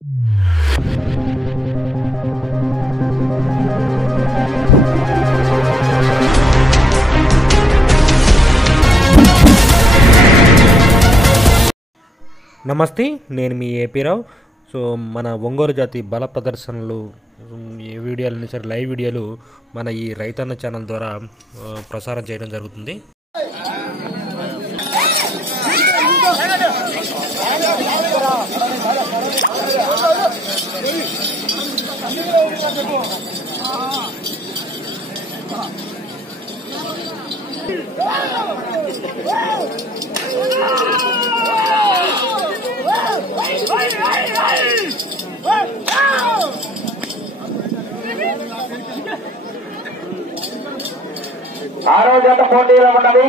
నమస్తే, నేను మీ ఏపీ రావు. సో మన ఒంగోలు జాతి బల ప్రదర్శనలు వీడియోలని సరే లైవ్ వీడియోలు మన ఈ రైతన్న ఛానల్ ద్వారా ప్రసారం చేయడం జరుగుతుంది. ఆరో జత పోటీలో ఉన్నది.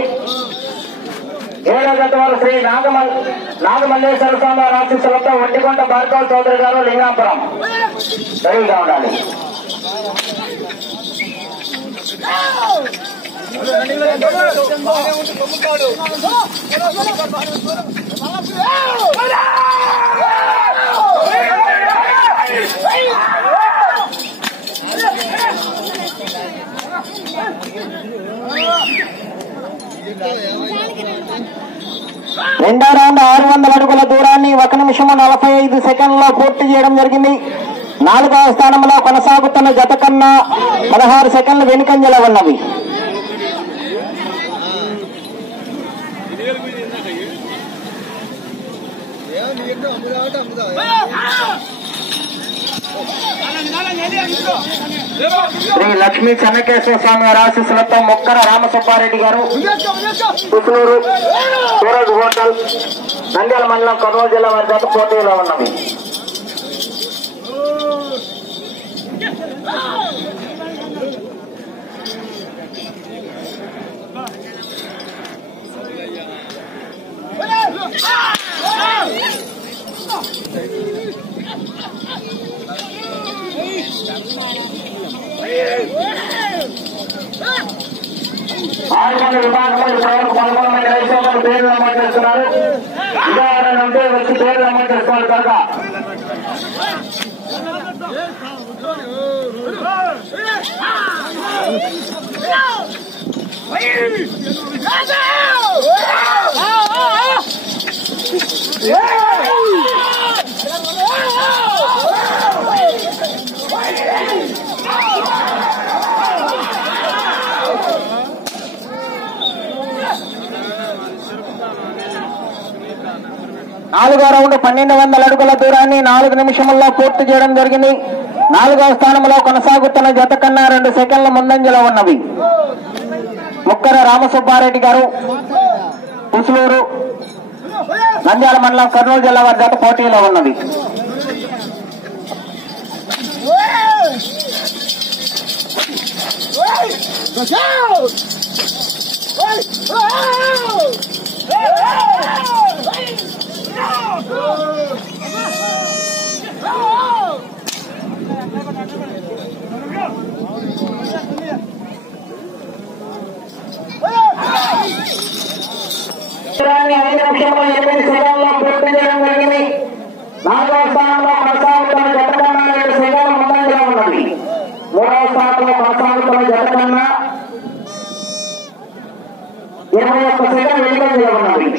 7వ జత వారు శ్రీ నాగమల్లేశ్వర స్వామి ఆశీస్సులతో ఒంటికొండ భార్గవ చౌదరి గారు లింగాపురం రెడీగా ఉండాలి. రెండో రౌండ్ 600 అడుగుల దూరాన్ని 1 నిమిషం 45 సెకండ్లో పూర్తి చేయడం జరిగింది. 4వ స్థానంలో కొనసాగుతున్న జత కన్నా 16 సెకండ్లు వెనుకంజలో ఉన్నవి. శ్రీ లక్ష్మీ చెన్నకేశ్వర స్వామి గారి ఆశీస్సులతో మొక్కర రామసుబ్బారెడ్డి గారు పుట్లూరు సూరజ్ హోటల్ నంద్యాల మండలం కర్నూలు జిల్లా వారి జత పోటీలో ఉన్నవి. ఆరుమంది విభాగంలో ఇప్పటివరకు 11 మంది రైతులు పేర్లు నమోదు చేస్తున్నారు. ఇంకా ఎవరైనా ఉంటే వచ్చి పేర్లు నమోదు చేసుకోవాలి కనుక నాలుగో రౌండ్ 1200 అడుగుల దూరాన్ని 4 నిమిషముల్లో పూర్తి చేయడం జరిగింది. 4వ స్థానంలో కొనసాగుతున్న జత కన్నా 2 సెకండ్ల ముందంజలో ఉన్నవి. ముక్కర రామసుబ్బారెడ్డి గారు పుసులూరు నంద్యాల మండలం కర్నూలు జిల్లా వారి జత పోటీలో ఉన్నవి. నాలుగవ స్థానంలో కొనసాగుతున్న జత కన్నా 2 సెకండ్ల ముందంజలో ఉన్నది. 3వ స్థానంలో కొనసాగుతున్న జత కన్నా 21 సెకండ్ వెనుకంజలో ఉన్నది.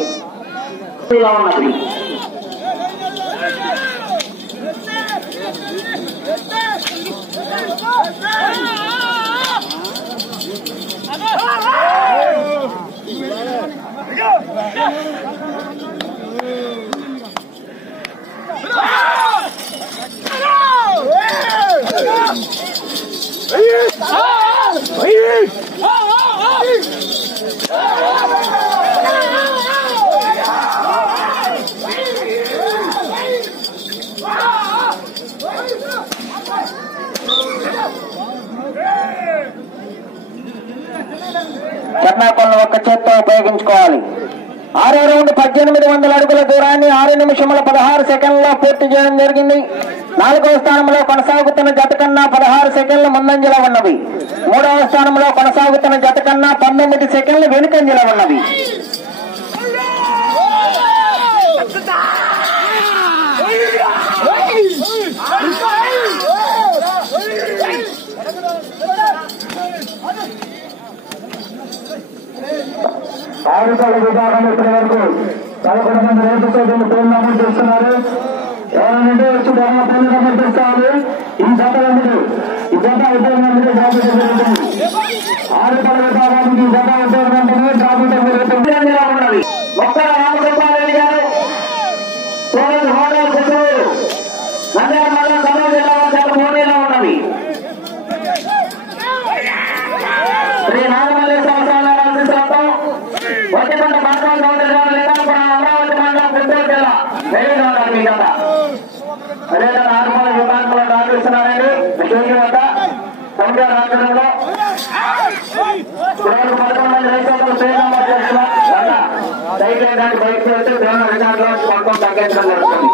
చర్నాకొలను ఒక్క చేత్తో ఉపయోగించుకోవాలి. 6వ రౌండ్ 1800 అడుగుల దూరాన్ని 6 నిమిషముల 16 సెకండ్లో పూర్తి చేయడం జరిగింది. 4వ స్థానంలో కొనసాగుతున్న జత కన్నా 16 సెకండ్ల ముందంజలో ఉన్నవి. 3వ స్థానంలో కొనసాగుతున్న జత కన్నా 19 సెకండ్లు వెనుకంజలో ఉన్నవి. ఆరుసాల విభాగం ఇప్పటి వరకు 11 మంది రైతులతో దీన్ని ప్రేమ చేస్తున్నారు. ఎవరంటే వచ్చి బాగా పనులు సమర్పిస్తారు. ఈ జత ఈ జత ఉద్యోగంలో జాబితా జరుగుతుంది. ఆరుసాల విభాగానికి ఈ జత ఉద్యోగంలో జాబితా జరుగుతుంది. ఉన్నది మొక్కల రామగోపాలరెడ్డి గారు హోటల్ కుటుంబూరు నంద్యాల మండలం ఖమ్మం జిల్లా వారి పోటీలో ఉన్నది. శ్రీ నాగమల్లేశ్వర స్వామి ఆశీస్సులతో వడ్డిపంట మండలం చౌదరి గారు లింగాపురం అమరావతి మండలం గుంటూరు జిల్లా వేడిగా ఉన్నారు. మీ కథ అదేవిధంగా ఆరుమల విభాగంలో రాపిస్తున్నారండి. స్టేజ్ వద్ద సంఖ్య రాజ్యంలో 11 మంది రైతులు శ్రీరామ చేస్తున్నారు. సైకిల్ దాన్ని బయటకు వెళ్తే దేవుని రికార్డులో కొనుక్కొని తగ్గించడం జరుగుతుంది.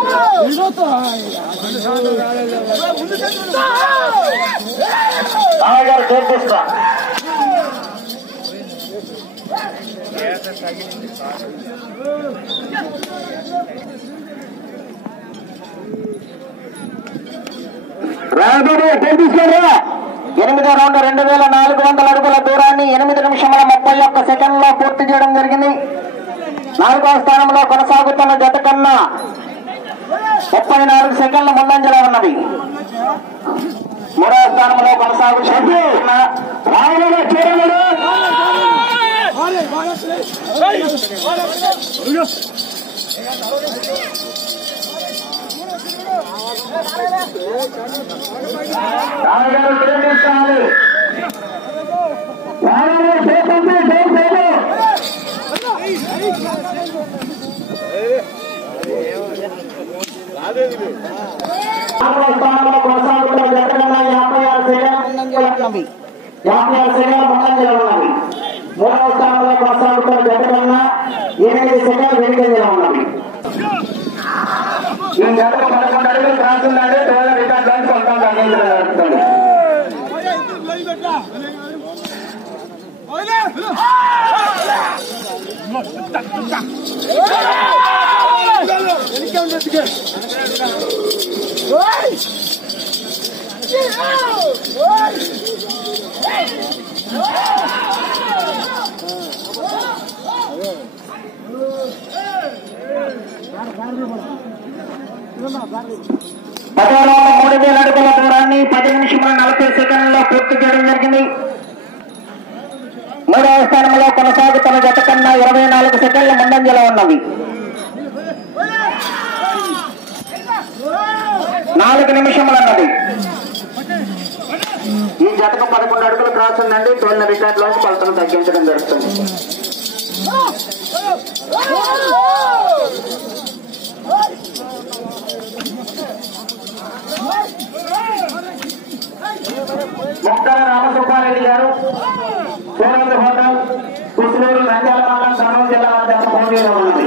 గారు చేపిస్తా చేపిస్తారా 8వ రౌండ్ 2400 అడుగుల దూరాన్ని 8 నిమిషముల 31 సెకండ్లో పూర్తి చేయడం జరిగింది. 4వ స్థానంలో కొనసాగుతున్న జత కన్నా 34 సెకండ్ల ముందంజలో ఉన్నది. 3వ స్థానంలో కొనసాగుతున్న స్థానంలో కొనసాగుతున్న జత కన్నా 56 సెకండ్ల ముందంజలో ఉన్నది. 3వ స్థానంలో కొనసాగుతున్న జత కన్నా 8 సెకండ్లు వెనుకంజలో ఉన్నది. ఈ జతకు 11 అడుగులు రాస్తుందంటే దేవుల రికార్డులోంచి కొంత తగ్గించడం జరుగుతుంది. పదవ 3000 అడుగుల దూరాన్ని 10 నిమిషముల 40 సెకండ్లలో పూర్తి చేయడం జరిగింది. 3వ స్థానంలో కొనసాగుతున్న జత కన్నా 24 సెకండ్ల ముందంజలో ఉన్నవి. 4 నిమిషములన్నది. ఈ జతకు 11 అడుగులు క్రాస్ ఉందండి. తోలిన రికార్డులోంచి కొలతను తగ్గించడం జరుగుతుంది. ముక్కల రామసుబ్బారెడ్డి గారు కోరంగి హోటల్ కుసులూరు నంద్యాల మండలం ఖమ్మం జిల్లా వద్ద పోటీలో ఉన్నది.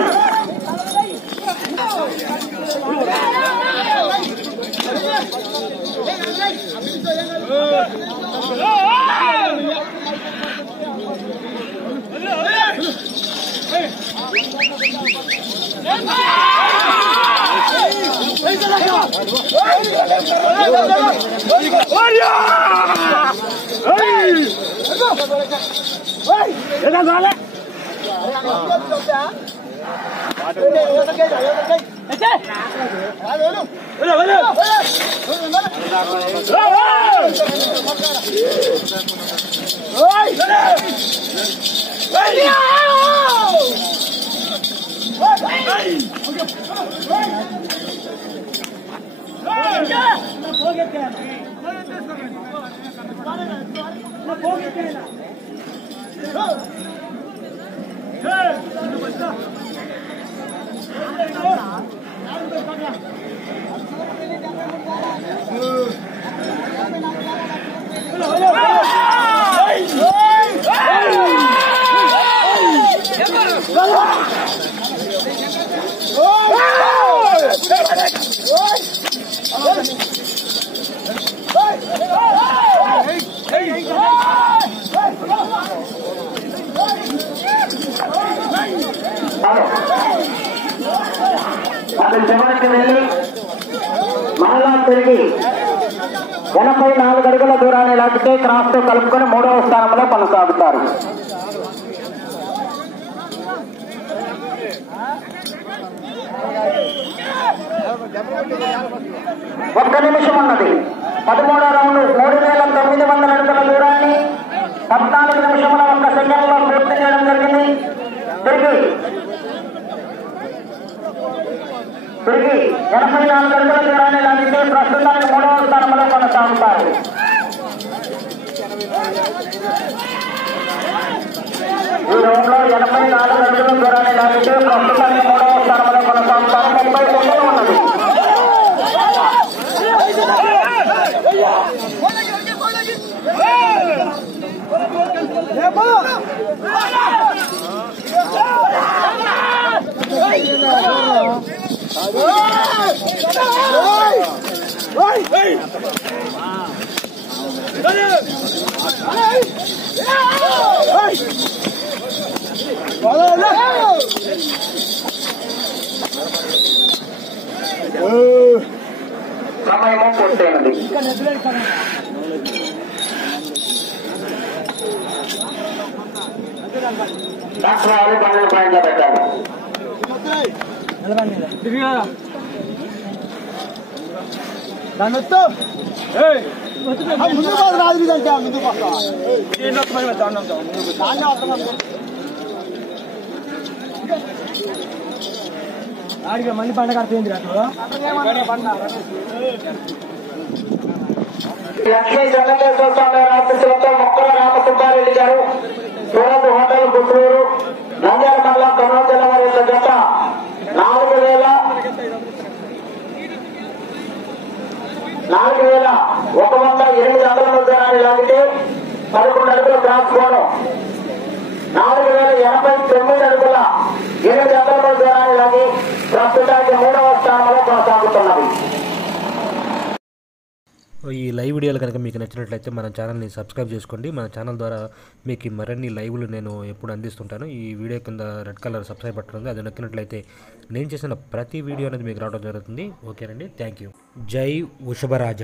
అతని చివరికి వెళ్ళి మరలా తిరిగి 84 అడుగుల దూరాన్ని లాగితే క్రాస్ తో కలుపుకొని 3వ స్థానంలో కొనసాగుతారు. ఒక్క నిమిషం ఉన్నది. 13వ రౌండ్ 3900 అడుగుల దూరాన్ని 14 నిమిషముల 1 సెకండ్లో పూర్తి చేయడం జరిగింది. తిరిగి 84 అడుగుల దూరాన్ని లాగితే ప్రస్తుతానికి 3వ స్థానంలో కొనసాగుతారు. ఈ రౌండ్ లో 84 అడుగుల దూరాన్ని లాగితే ప్రస్తుతానికి 3వ స్థానంలో కొనసాగుతారు. 30 సెకండ్లు ఉన్నది. సమయము పూర్తయినది. డాక్టర్ వాళ్ళు 12 పాయింట్లు పెట్టారు. మళ్ళీ పండగ అర్థమైంది లక్ష్మీ చంద్రకేశ్వర స్వామి ఆశీస్సులతో మొక్కల రామసుబ్బారెడ్డి గారు సూరత్ హోటల్ గుంటూరు నంద్యాల మండలం కర్నూలు జిల్లా వారి యొక్క జత 4108 అడుగుల దూరాన్ని లాగితే 11 అడుగుల క్రాస్ కోణం 4089 అడుగుల 8 అడుగుల దూరాన్ని లాగి ప్రస్తుతానికి 3వ స్థానంలో కొనసాగుతున్నది. ఈ లైవ్ వీడియోలు కనుక మీకు నచ్చినట్లయితే మన ఛానల్ని సబ్స్క్రైబ్ చేసుకోండి. మన ఛానల్ ద్వారా మీకు మరిన్ని లైవ్లు నేను ఎప్పుడు అందిస్తుంటాను. ఈ వీడియో కింద రెడ్ కలర్ సబ్స్క్రైబ్ బటన్ ఉంది, అది నొక్కినట్లయితే నేను చేసిన ప్రతి వీడియో అనేది మీకు రావడం జరుగుతుంది. ఓకేనండి, థ్యాంక్ యూ. జై వృషభరాజ.